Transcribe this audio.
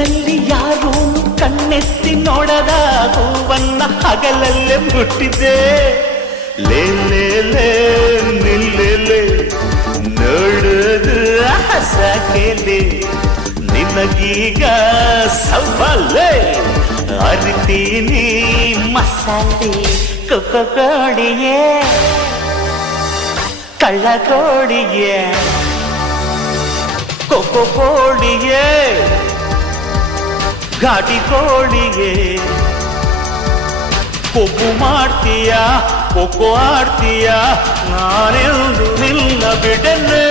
ಕನಸಲ್ಲಿ ಯಾರೂ ಕಣ್ಣೆತ್ತಿ ನೋಡದ ಹೂವನ್ನ ಹಗಲಲ್ಲೇ ಮುಟ್ಟಿದ್ದೆ. ಲೇ ಲೇ ಲೇ ನಿಲ್ಲೆ ನೋಡುದು ಹಸಕೆಲೆ ನಿನಗೀಗ ಸವಾಲೆ ಅರಿತೀನಿ ಮಸಾಲೆ ಕೊಡಿಯೇ ಕಳ್ಳ ಕೋಡಿಯೇ ಕೋಡಿಯೇ ಘಾಟಿ ಕೋಳಿಯೇ ಕೊಬ್ಬು ಮಾಡ್ತೀಯ ಕೊಕ್ಕೋ ಆಡ್ತೀಯ ನಾನೆಂದು ನಿನ್ನ ಬಿಡನೆ.